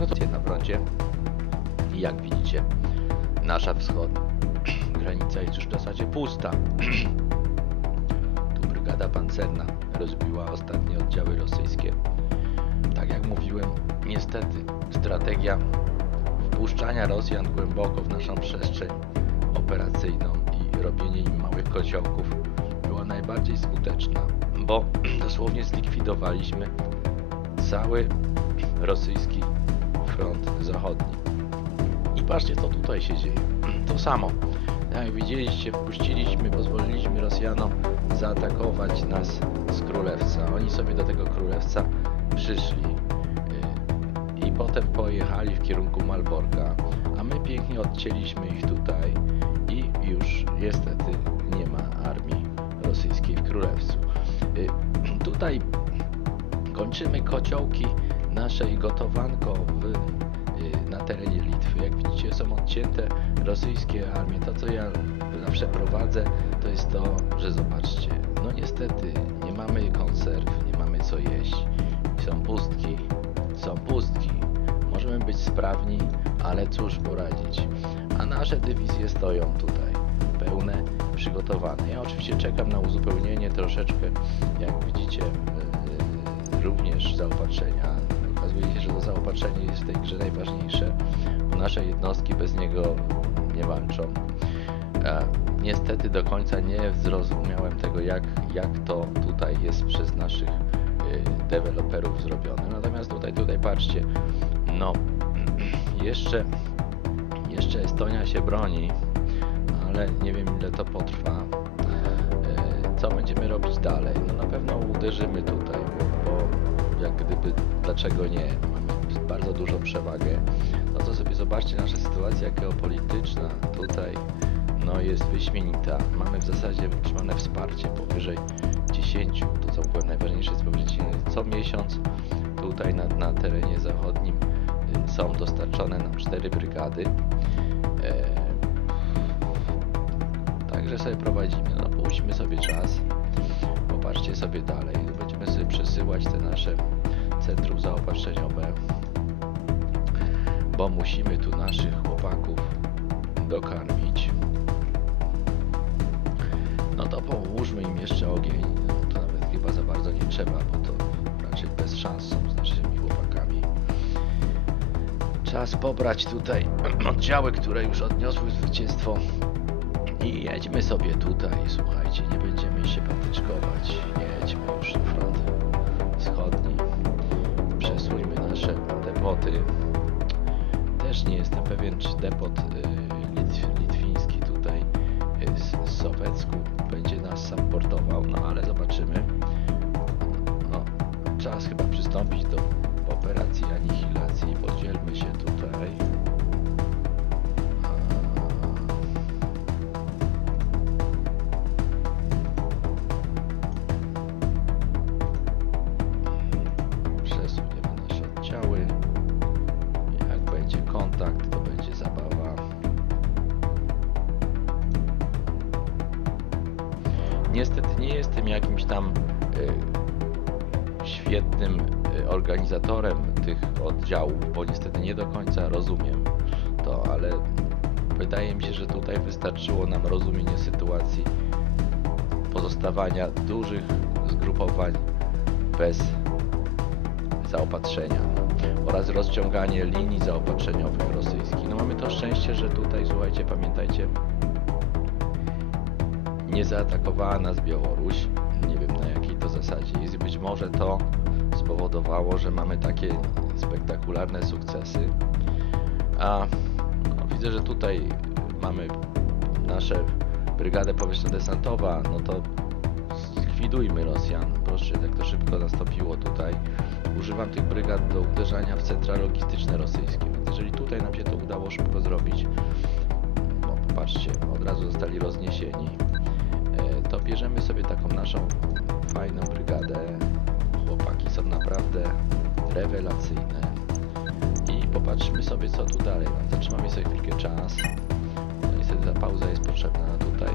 To na froncie. I jak widzicie, nasza wschodnia granica jest już w zasadzie pusta. tu brygada pancerna rozbiła ostatnie oddziały rosyjskie. Tak jak mówiłem, niestety strategia wpuszczania Rosjan głęboko w naszą przestrzeń operacyjną i robienie im małych kociołków była najbardziej skuteczna, bo dosłownie zlikwidowaliśmy cały rosyjski front zachodni. I patrzcie, co tutaj się dzieje. To samo. Jak widzieliście, wpuściliśmy, pozwoliliśmy Rosjanom zaatakować nas z Królewca. Oni sobie do tego Królewca przyszli y, i potem pojechali w kierunku Malborka, a my pięknie odcięliśmy ich tutaj i już niestety nie ma armii rosyjskiej w Królewcu. Y, Tutaj kończymy kociołki naszej gotowanko w, y, na terenie Litwy. Jak widzicie są odcięte rosyjskie armie. To co ja zawsze prowadzę to jest to, że zobaczcie, no niestety nie mamy konserw, nie mamy co jeść. Są pustki, są pustki. Możemy być sprawni, ale cóż poradzić. A nasze dywizje stoją tutaj, pełne, przygotowane. Ja oczywiście czekam na uzupełnienie troszeczkę, jak widzicie, yy, również zaopatrzenia. Się, że to zaopatrzenie jest w tej grze najważniejsze, bo nasze jednostki bez niego nie walczą. E, niestety do końca nie zrozumiałem tego, jak, jak to tutaj jest przez naszych y, deweloperów zrobione. Natomiast tutaj, tutaj patrzcie, no jeszcze, jeszcze Estonia się broni, ale nie wiem ile to potrwa. E, Co będziemy robić dalej? No na pewno uderzymy tutaj, jak gdyby, dlaczego nie? Mamy bardzo dużą przewagę. No to sobie zobaczcie, nasza sytuacja geopolityczna tutaj no jest wyśmienita. Mamy w zasadzie utrzymane wsparcie powyżej 10, to co powiem najważniejsze jest powyżej 10, co miesiąc tutaj na, na terenie zachodnim y, są dostarczone nam 4 brygady. E, także sobie prowadzimy, no puśćmy sobie czas, popatrzcie sobie dalej, będziemy sobie przesyłać te nasze centrum zaopatrzeniowe, bo musimy tu naszych chłopaków dokarmić. No to połóżmy im jeszcze ogień. No to nawet chyba za bardzo nie trzeba, bo to raczej bez szans są z naszymi chłopakami. Czas pobrać tutaj oddziały, które już odniosły zwycięstwo i jedźmy sobie tutaj, słuchajcie, nie będziemy się patyczkować. Jedźmy już na front Też nie jestem pewien, czy depot y, Litw, litwiński tutaj y, z, Sowiecku będzie nas supportował, no ale zobaczymy. No, czas chyba przystąpić do operacji anihilacji. Podzielmy się tutaj. Bo niestety nie do końca rozumiem to, ale wydaje mi się, że tutaj wystarczyło nam rozumienie sytuacji pozostawania dużych zgrupowań bez zaopatrzenia oraz rozciąganie linii zaopatrzeniowych rosyjskich. No mamy to szczęście, że tutaj, słuchajcie, pamiętajcie, nie zaatakowała nas Białoruś. Nie wiem na jakiej to zasadzie jest być może to spowodowało, że mamy takie spektakularne sukcesy. A no, widzę, że tutaj mamy nasze brygadę powietrzno-desantowa, no to zlikwidujmy Rosjan. Proszę, jak to szybko nastąpiło tutaj. Używam tych brygad do uderzania w centra logistyczne rosyjskie. Więc jeżeli tutaj nam się to udało szybko zrobić, no popatrzcie, od razu zostali rozniesieni, e, to bierzemy sobie taką naszą fajną brygadę. Chłopaki są naprawdę rewelacyjne. I popatrzmy sobie co tu dalej. Zatrzymamy sobie chwilkę czas. No niestety ta pauza jest potrzebna tutaj.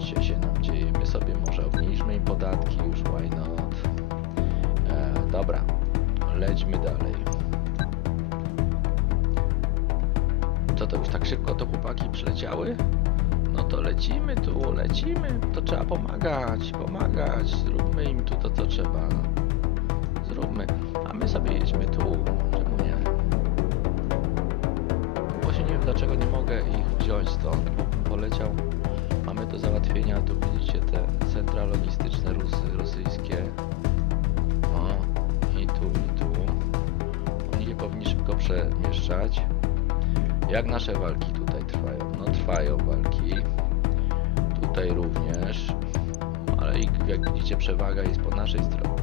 Się się nam dzieje. My sobie może obniżmy im podatki już, why not? E, dobra, lećmy dalej. Co to już tak szybko to chłopaki przyleciały? No to lecimy tu, lecimy. To trzeba pomagać, pomagać. Zróbmy im tu to, co trzeba. Zróbmy. A my sobie jedźmy tu. Czemu nie? Właśnie nie wiem dlaczego nie mogę ich wziąć stąd, bo poleciał. Mamy do załatwienia, tu widzicie te centra logistyczne Rusy, rosyjskie. O, i tu, i tu. Oni się powinni szybko przemieszczać. Jak nasze walki tutaj trwają? No trwają walki. Tutaj również. Ale jak widzicie przewaga jest po naszej stronie.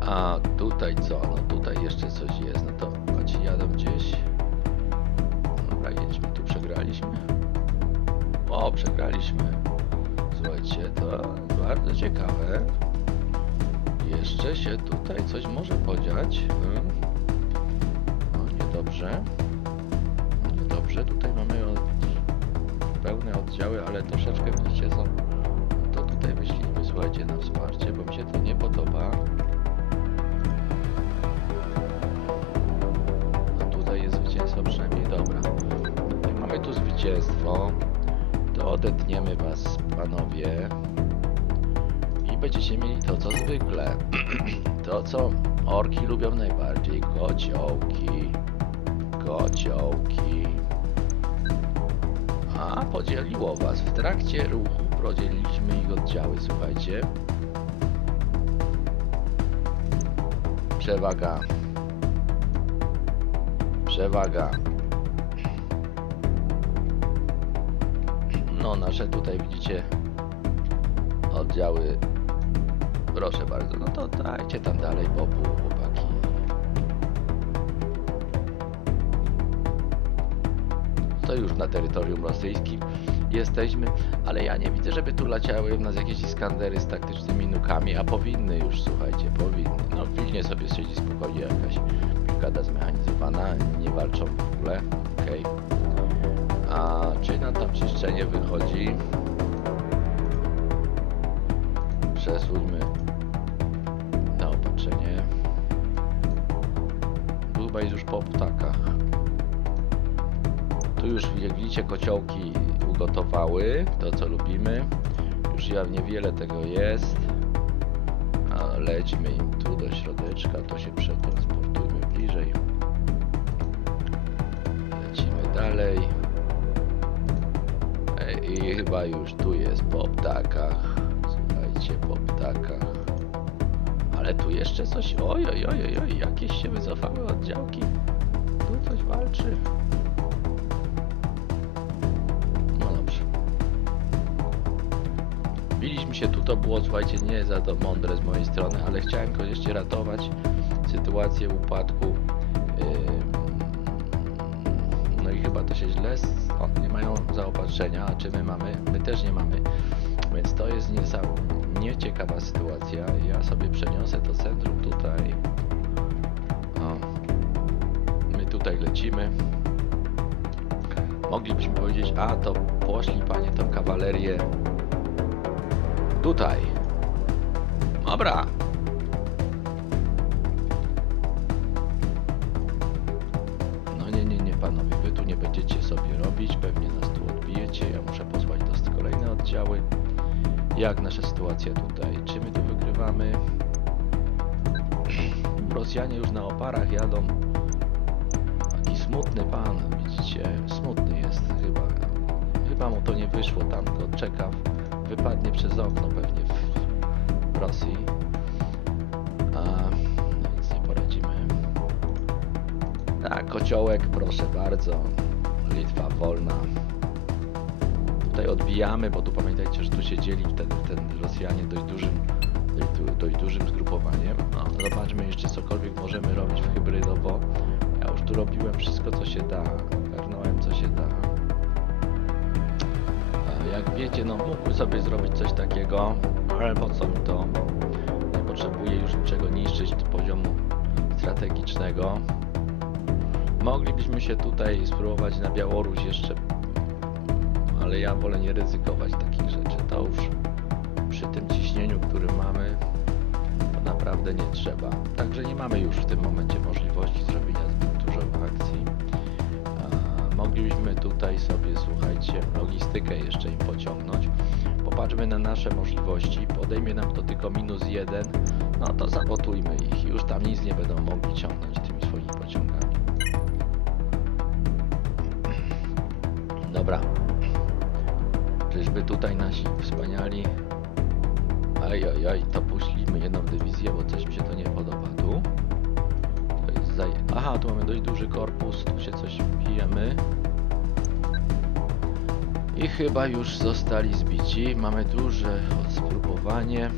A tutaj co? No tutaj jeszcze coś jest. No to ci jadą gdzieś. Dobra, jedźmy. Tu przegraliśmy. O, przegraliśmy. Słuchajcie, to bardzo ciekawe. Jeszcze się tutaj coś może podziać. Hmm. No niedobrze. Niedobrze. Tutaj mamy. Pełne oddziały, ale troszeczkę widzicie są. To tutaj wyślijmy, słuchajcie, na wsparcie, bo mi się to nie podoba. A tutaj jest zwycięstwo przynajmniej, dobra. Mamy tu zwycięstwo, to odetniemy was, panowie. I będziecie mieli to, co zwykle. to, co orki lubią najbardziej. Kociołki. Kociołki. Podzieliło was. W trakcie ruchu podzieliliśmy ich oddziały, słuchajcie. Przewaga. Przewaga. No, nasze tutaj widzicie oddziały. Proszę bardzo, no to dajcie tam dalej po już na terytorium rosyjskim jesteśmy, ale ja nie widzę, żeby tu leciały w nas jakieś Iskandery z taktycznymi nukami, a powinny już, słuchajcie, powinny. No w Wilnie sobie siedzi spokojnie jakaś brygada zmechanizowana, nie walczą w ogóle, okej. A czy nam tam czyszczenie wychodzi? Przesuńmy na opatrzenie. Chyba jest już po ptakach. Tu już jak widzicie kociołki ugotowały to co lubimy. Już ja niewiele tego jest. A lećmy im tu do środeczka, to się przetransportujmy bliżej. Lecimy dalej. Ej, I chyba już tu jest po ptakach. Słuchajcie, po ptakach. Ale tu jeszcze coś. Oj, oj, oj, oj jakieś się wycofały oddziałki. Tu coś walczy. Biliśmy się tu, to było, słuchajcie, nie za to mądre z mojej strony, ale chciałem jeszcze ratować sytuację upadku. Ym, No i chyba to się źle. O, nie mają zaopatrzenia, a czy my mamy? My też nie mamy. Więc to jest nieciekawa sytuacja. Ja sobie przeniosę to centrum tutaj. O. My tutaj lecimy. Moglibyśmy powiedzieć, a to poszli panie tą kawalerię tutaj. Dobra. No nie, nie, nie panowie, wy tu nie będziecie sobie robić, pewnie nas tu odbijecie, ja muszę posłać do kolejne oddziały. Jak nasza sytuacja tutaj? Czy my tu wygrywamy? Rosjanie już na oparach jadą. Taki smutny pan, widzicie, smutny jest chyba. Chyba mu to nie wyszło tam, go czeka, wypadnie przez okno pewnie w, Rosji. A, no nic nie poradzimy. Tak, kociołek, proszę bardzo. Litwa wolna. Tutaj odbijamy, bo tu pamiętajcie, że tu siedzieli wtedy ten Rosjanie dość dużym, dość, du- dość dużym zgrupowaniem. No, zobaczmy jeszcze cokolwiek możemy robić w hybrydowo. Ja już tu robiłem wszystko co się da. Ogarnąłem co się da. Wiecie, no mógłbym sobie zrobić coś takiego, ale po co mi to? Nie potrzebuję już niczego niszczyć poziomu strategicznego. Moglibyśmy się tutaj spróbować na Białoruś jeszcze, ale ja wolę nie ryzykować takich rzeczy. To już przy tym ciśnieniu, które mamy, to naprawdę nie trzeba. Także nie mamy już w tym momencie możliwości zrobienia zbyt dużo akcji. Moglibyśmy tutaj sobie, słuchajcie, logistykę jeszcze im pociągnąć. Popatrzmy na nasze możliwości. Podejmie nam to tylko minus jeden. No to sabotujmy ich. Już tam nic nie będą mogli ciągnąć tymi swoimi pociągami. Dobra. Czyżby tutaj nasi wspaniali... Oj, to puślimy jedną dywizję, bo coś mi się to nie podoba. Aha, tu mamy dość duży korpus, tu się coś bijemy. I chyba już zostali zbici. Mamy duże spróbowanie.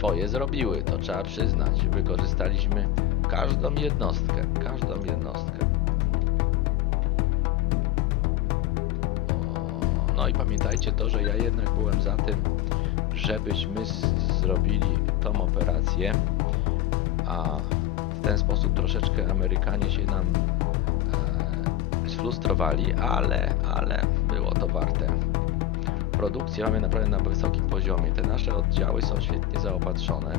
Swoje zrobiły, to trzeba przyznać. Wykorzystaliśmy każdą jednostkę, każdą jednostkę. No i pamiętajcie to, że ja jednak byłem za tym, żebyśmy zrobili tą operację, a w ten sposób troszeczkę Amerykanie się nam e, sfrustrowali, ale, ale było to warte. Produkcję mamy naprawdę na wysokim poziomie. Te nasze oddziały są świetnie zaopatrzone.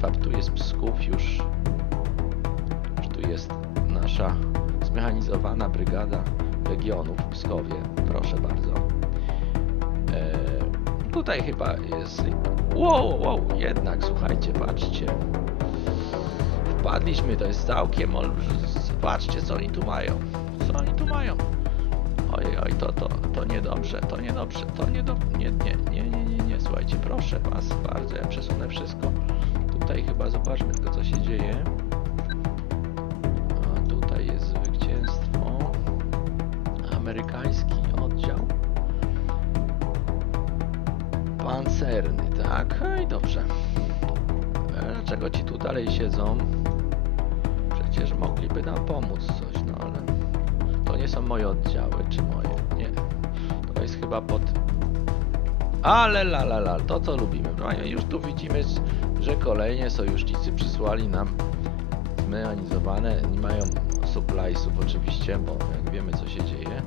Fakt, tu jest Psków już, już tu jest nasza zmechanizowana brygada Legionów w Pskowie. Proszę bardzo. E, tutaj chyba jest... Wow, wow, jednak, słuchajcie, patrzcie. Wpadliśmy, to jest całkiem olbrzymie. Patrzcie, co oni tu mają. Co oni tu mają. Oj, oj, to, to, to niedobrze, to niedobrze, to niedobrze. Nie, nie, nie, nie, nie, nie, słuchajcie, proszę was bardzo, ja przesunę wszystko. Tutaj chyba zobaczmy tylko, co się dzieje. A tutaj jest zwycięstwo. Amerykański oddział. Pancerny, tak? Ej, dobrze. E, Dlaczego ci tu dalej siedzą? Przecież mogliby nam pomóc coś, nie są moje oddziały, czy moje? Nie. To jest chyba pod... Ale la la la, to co lubimy. No, już tu widzimy, że kolejnie sojusznicy przysłali nam zmechanizowane. Nie mają suppliesów oczywiście, bo jak wiemy co się dzieje.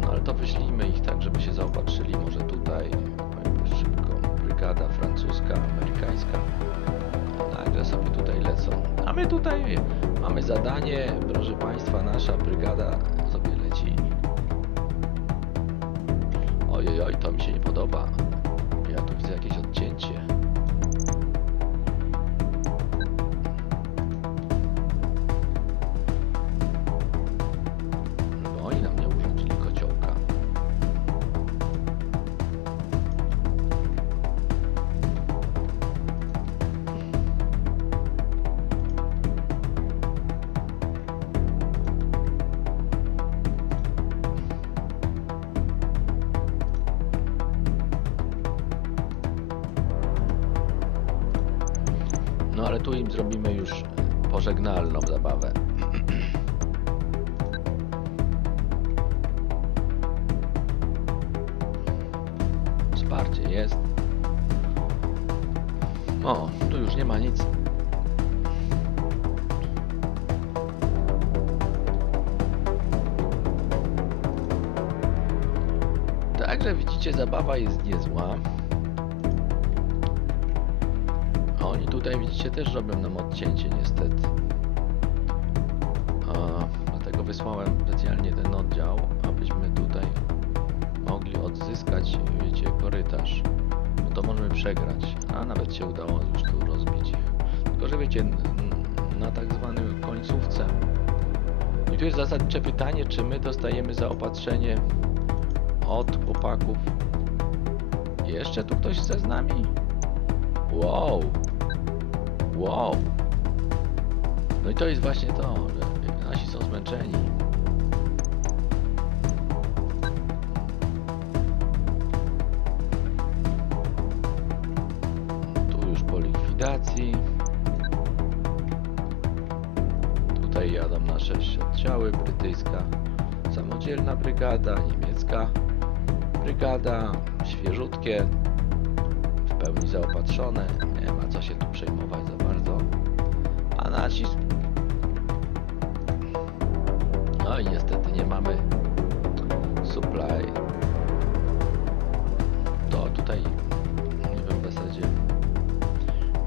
No ale to wyślijmy ich tak, żeby się zaopatrzyli może tutaj. Szybko. Brygada francuska, amerykańska. Nagle sobie tutaj lecą. A my tutaj mamy zadanie, proszę Państwa, nasza brygada leci. Ojej, oj, to mi się nie podoba. Ja tu widzę jakieś odcięcie. No ale tu im zrobimy już pożegnalną zabawę. Wsparcie jest. O, tu już nie ma nic. Także widzicie, zabawa jest niezła. Tutaj widzicie też robią nam odcięcie niestety. A, dlatego wysłałem specjalnie ten oddział, abyśmy tutaj mogli odzyskać, wiecie, korytarz. Bo to możemy przegrać, a nawet się udało już tu rozbić ich. Tylko, że wiecie, na tak zwanym końcówce. I tu jest zasadnicze pytanie, czy my dostajemy zaopatrzenie od chłopaków. Jeszcze tu ktoś chce z nami? Wow. Wow. No i to jest właśnie to, że nasi są zmęczeni. likwidacji. Tutaj jadą nasze oddziały, brytyjska samodzielna brygada, niemiecka brygada, świeżutkie, w pełni zaopatrzone, nie ma co się tu przejmować nacisk... No i niestety nie mamy supply. To tutaj, nie wiem w zasadzie,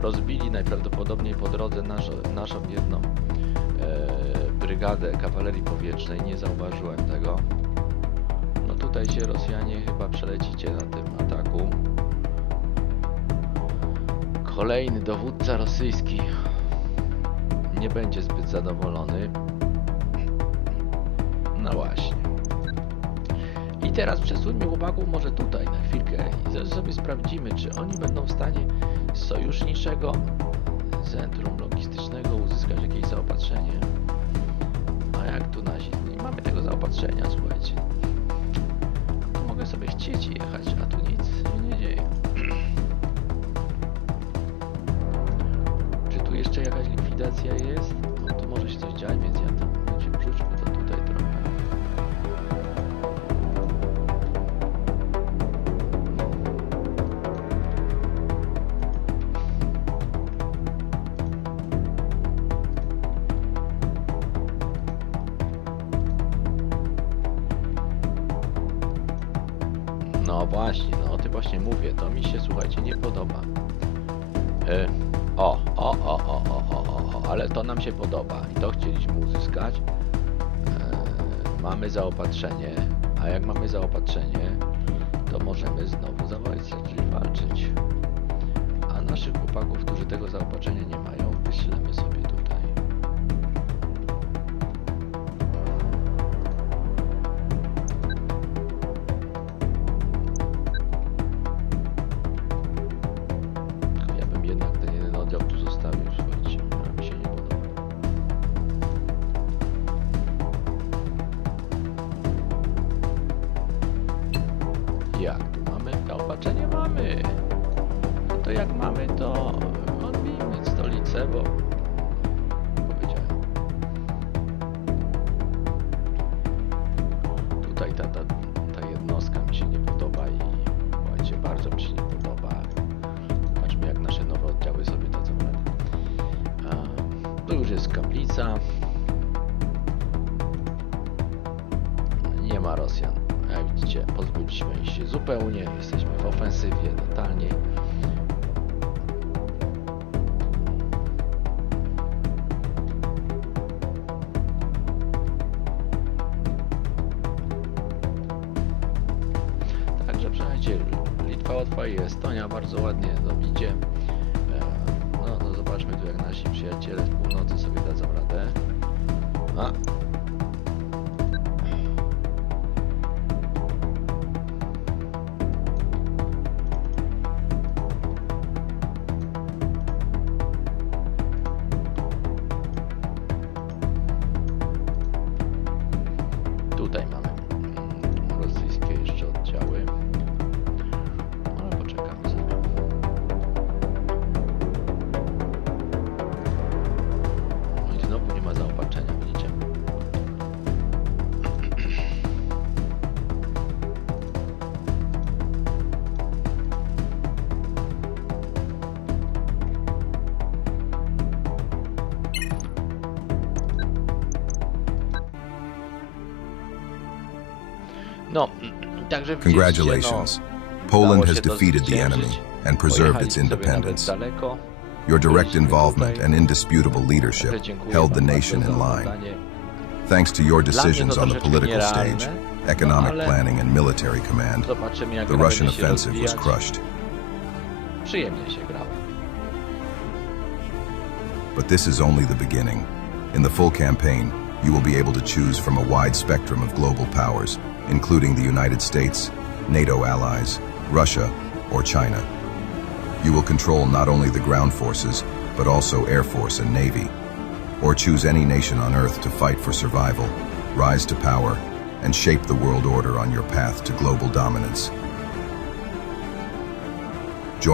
rozbili najprawdopodobniej po drodze nasz, naszą jedną e, brygadę kawalerii powietrznej, nie zauważyłem tego. No tutaj się Rosjanie chyba przelecicie na tym ataku. Kolejny dowódca rosyjski nie będzie zbyt zadowolony. No właśnie. I teraz przesuńmy chłopaków może tutaj na chwilkę i sobie sprawdzimy, czy oni będą w stanie z sojuszniczego centrum logistycznego uzyskać jakieś zaopatrzenie. A jak tu nasi? Nie mamy tego zaopatrzenia, słuchajcie. Tu mogę sobie chcieć jechać, a tu likwidacja jest? No tu może się coś dziać, więc ja to mamy zaopatrzenie, a jak mamy zaopatrzenie, to możemy znowu zawalczyć, czyli walczyć. A naszych chłopaków, którzy tego zaopatrzenia nie mają, wyślemy sobie tutaj. Mamy, to odbijmy stolicę, bo Także słuchajcie, Litwa, Łotwa i Estonia bardzo ładnie to idzie. E, No, no zobaczmy tu jak nasi przyjaciele z północy sobie dadzą radę. A. Congratulations. Poland has defeated the enemy and preserved its Pojechaliśmy sobie nawet independence. Your direct involvement and indisputable leadership held the nation in line. Thanks to your decisions on the political stage, economic planning, and military command, the Russian offensive was crushed. Przyjemnie się grało. But this is only the beginning. In the full campaign, you will be able to choose from a wide spectrum of global powers, including the United States, NATO allies, Russia, or China. You will control not only the ground forces, but also Air Force and Navy. Or choose any nation on Earth to fight for survival, rise to power, and shape the world order on your path to global dominance.